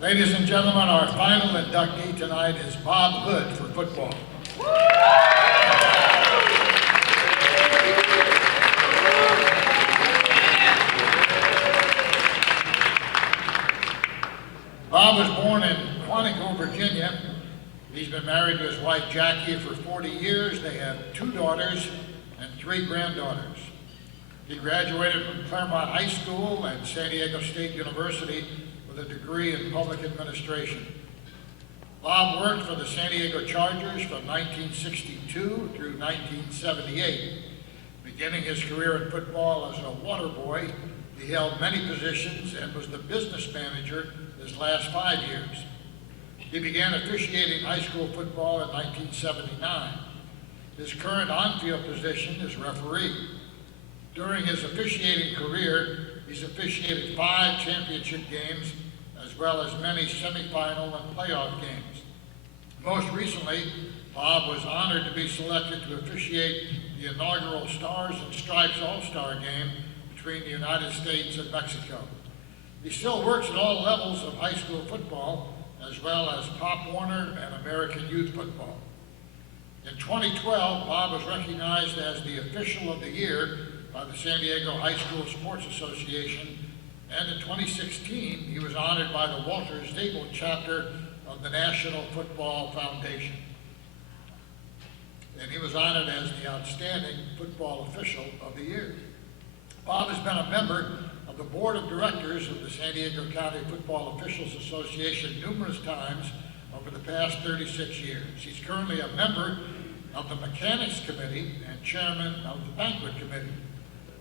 Ladies and gentlemen, our final inductee tonight is Bob Hood for football. Bob was born in Quantico, Virginia. He's been married to his wife Jackie for 40 years. They have 2 daughters and 3 granddaughters. He graduated from Claremont High School and San Diego State University with a degree in public administration. Bob worked for the San Diego Chargers from 1962 through 1978. Beginning his career in football as a water boy, he held many positions and was the business manager his last 5 years. He began officiating high school football in 1979. His current on-field position is referee. During his officiating career, he's officiated 5 championship games, as well as many semifinal and playoff games. Most recently, Bob was honored to be selected to officiate the inaugural Stars and Stripes All-Star game between the United States and Mexico. He still works at all levels of high school football, as well as Pop Warner and American Youth Football. In 2012, Bob was recognized as the Official of the Year by the San Diego High School Sports Association, and in 2016, he was honored by the Walters Stable chapter of the National Football Foundation. And he was honored as the Outstanding Football Official of the Year. Bob has been a member of the Board of Directors of the San Diego County Football Officials Association numerous times over the past 36 years. He's currently a member of the Mechanics Committee and chairman of the Banquet Committee.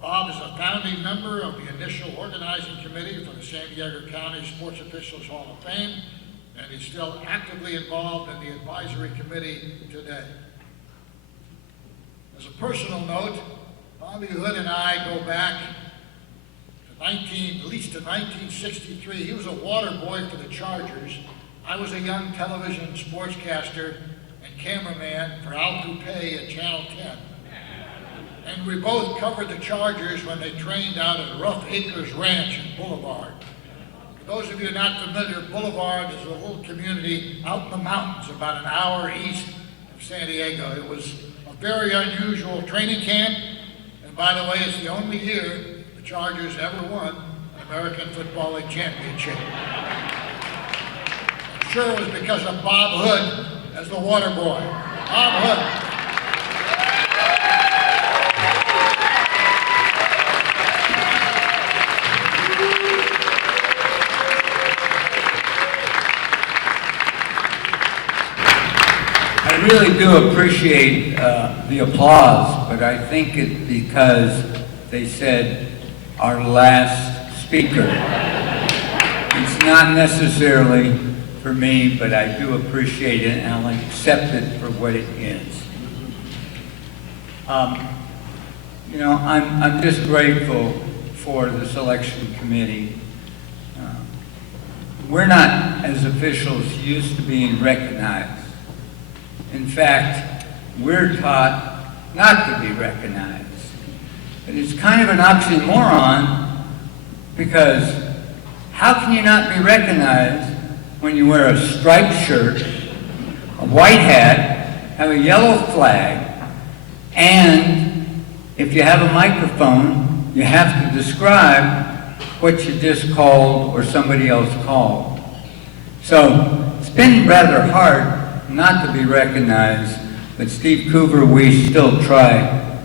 Bob is a founding member of the initial organizing committee for the San Diego County Sports Officials Hall of Fame, and he's still actively involved in the advisory committee today. As a personal note, Bobby Hood and I go back to at least to 1963. He was a water boy for the Chargers. I was a young television sportscaster and cameraman for Al Coupe at Channel 10. And we both covered the Chargers when they trained out at Rough Acres Ranch in Boulevard. For those of you not familiar, Boulevard is a little community out in the mountains about an hour east of San Diego. It was a very unusual training camp, and by the way, it's the only year the Chargers ever won an American Football League championship. I'm sure it was because of Bob Hood as the water boy. Bob Hood. I really do appreciate the applause, but I think it's because they said our last speaker. It's not necessarily for me, but I do appreciate it and I'll accept it for what it is. You know, I'm just grateful for the selection committee. We're not, as officials, used to being recognized. In fact, we're taught not to be recognized. But it's kind of an oxymoron, because how can you not be recognized when you wear a striped shirt, a white hat, have a yellow flag, and if you have a microphone, you have to describe what you just called or somebody else called. So it's been rather hard not to be recognized, but Steve Coover, we still try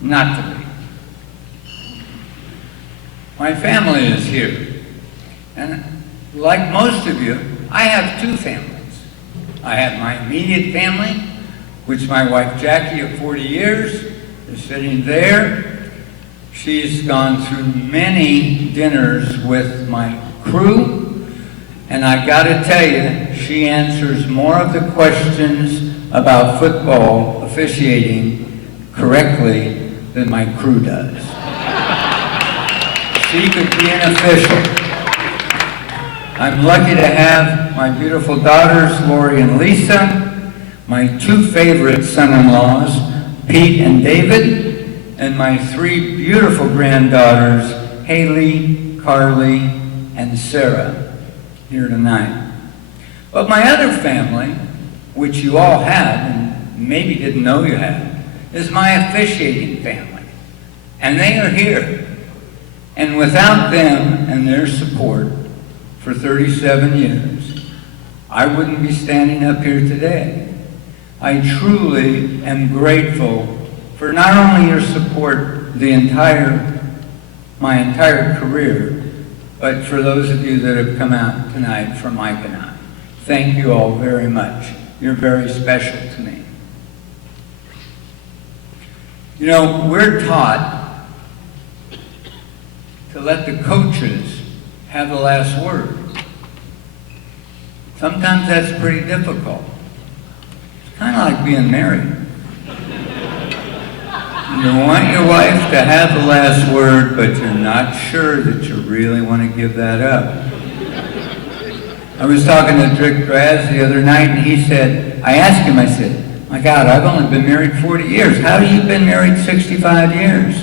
not to be. My family is here, and like most of you, I have 2 families. I have my immediate family, which my wife Jackie of 40 years is sitting there. She's gone through many dinners with my crew, and I gotta tell you, she answers more of the questions about football officiating correctly than my crew does. She could be an official. I'm lucky to have my beautiful daughters, Lori and Lisa, my 2 favorite son-in-laws, Pete and David, and my 3 beautiful granddaughters, Haley, Carly, and Sarah. here tonight. But my other family, which you all have, and maybe didn't know you have, is my officiating family. And they are here. And without them and their support for 37 years, I wouldn't be standing up here today. I truly am grateful for not only your support my entire career, but for those of you that have come out tonight for Mike and I. Thank you all very much. You're very special to me. You know, we're taught to let the coaches have the last word. Sometimes that's pretty difficult. It's kind of like being married. You want your wife to have the last word, but you're not sure that you really want to give that up. I was talking to Rick Draz the other night, and I asked him, I said, my God, I've only been married 40 years. How have you been married 65 years?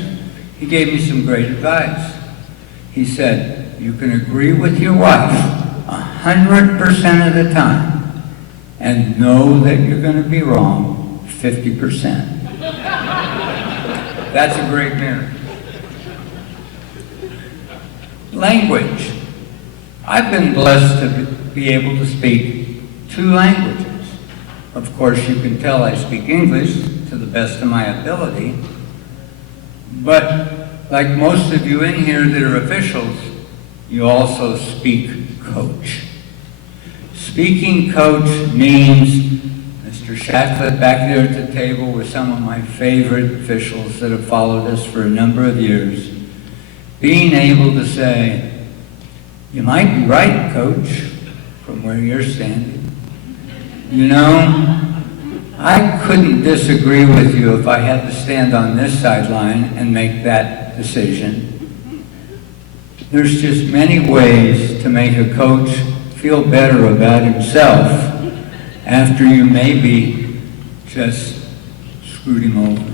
He gave me some great advice. He said, you can agree with your wife 100% of the time and know that you're going to be wrong 50%. That's a great marriage. Language. I've been blessed to be able to speak 2 languages. Of course, you can tell I speak English to the best of my ability, but like most of you in here that are officials, you also speak coach. Speaking coach means Mr. Shacklett back there at the table with some of my favorite officials that have followed us for a number of years, being able to say, you might be right, coach, from where you're standing. You know, I couldn't disagree with you if I had to stand on this sideline and make that decision. There's just many ways to make a coach feel better about himself after you maybe just screwed him over.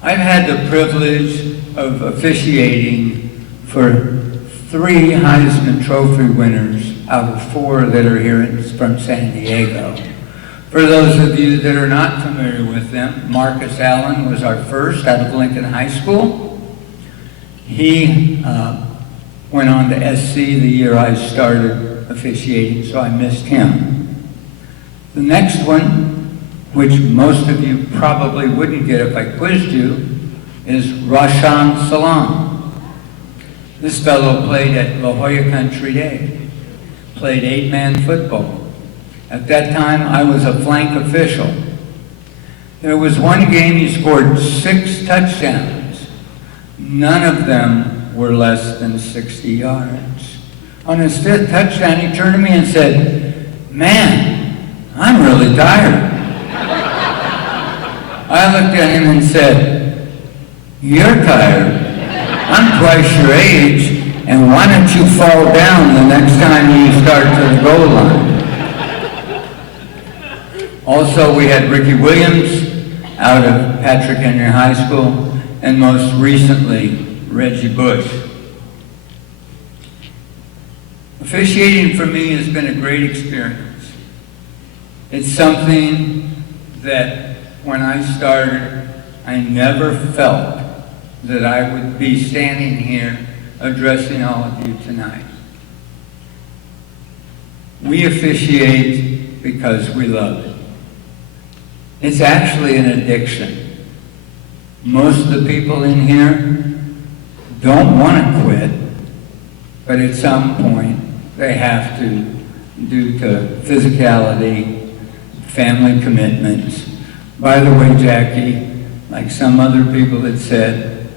I've had the privilege of officiating for 3 Heisman Trophy winners out of 4 that are here from San Diego. For those of you that are not familiar with them, Marcus Allen was our first out of Lincoln High School. He went on to SC the year I started officiating, so I missed him. The next one, which most of you probably wouldn't get if I quizzed you, is Rashan Salam. This fellow played at La Jolla Country Day, played 8-man football. At that time, I was a flank official. There was one game he scored 6 touchdowns. None of them were less than 60 yards. On his 5th touchdown, he turned to me and said, man, I'm really tired. I looked at him and said, you're tired. I'm twice your age, and why don't you fall down the next time you start to the goal line? Also, we had Ricky Williams out of Patrick Henry High School, and most recently, Reggie Bush. Officiating for me has been a great experience. It's something that when I started, I never felt that I would be standing here addressing all of you tonight. We officiate because we love it. It's actually an addiction. Most of the people in here don't want to quit, but at some point they have to, due to physicality, family commitments. By the way, Jackie, like some other people had said,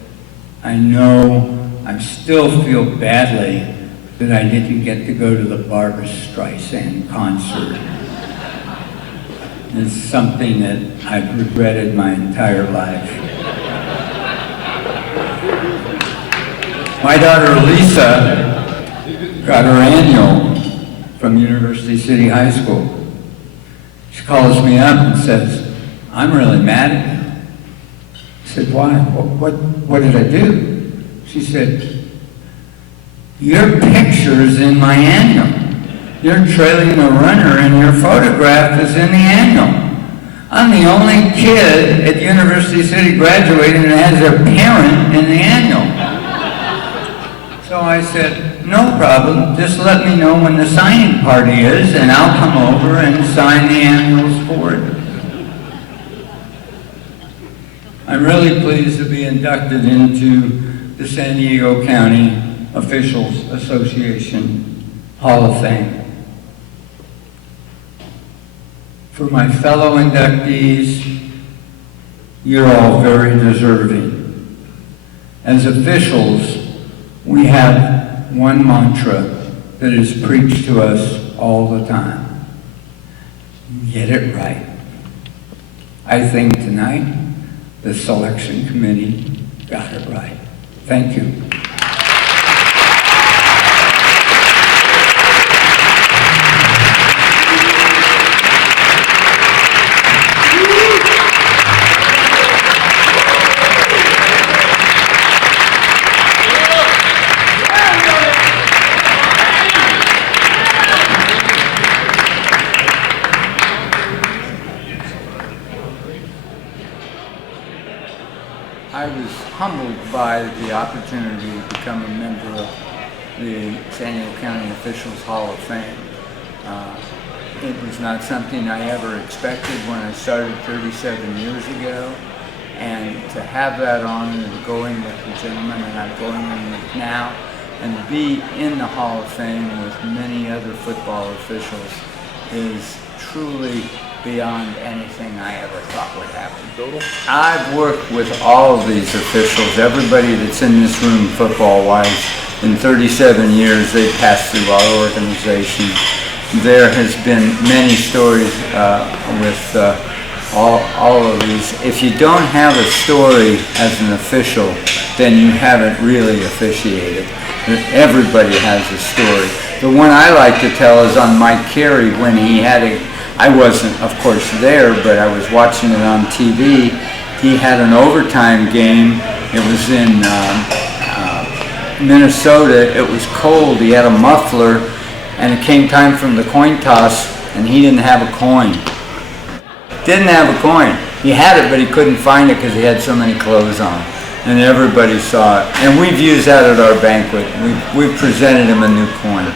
I know I still feel badly that I didn't get to go to the Barbra Streisand concert. It's something that I've regretted my entire life. My daughter Lisa got her annual from University City High School. She calls me up and says, I'm really mad at you. I said, why? What did I do? She She said, "Your picture's in my annual. You're trailing a runner and your photograph is in the annual. I'm the only kid at University City graduating that has their parent in the annual." So I said, "No problem, just let me know when the signing party is and I'll come over and sign the annuals for it." I'm really pleased to be inducted into the San Diego County Officials Association Hall of Fame. For my fellow inductees, you're all very deserving. As officials, we have one mantra that is preached to us all the time: get it right. I think tonight the selection committee got it right. Thank you. I was humbled by the opportunity to become a member of the San Diego County Officials Hall of Fame. It was not something I ever expected when I started 37 years ago, and to have that honor and going with the gentleman that I'm going in with now, and to be in the Hall of Fame with many other football officials is truly beyond anything I ever thought would happen. I've worked with all of these officials, everybody that's in this room football-wise. In 37 years, they've passed through our organization. There has been many stories with all of these. If you don't have a story as an official, then you haven't really officiated. Everybody has a story. The one I like to tell is on Mike Carey when he had I wasn't, of course, there, but I was watching it on TV. He had an overtime game. It was in Minnesota. It was cold. He had a muffler, and it came time for the coin toss, and he didn't have a coin. Didn't have a coin. He had it, but he couldn't find it because he had so many clothes on. And everybody saw it. And we've used that at our banquet. We've presented him a new coin.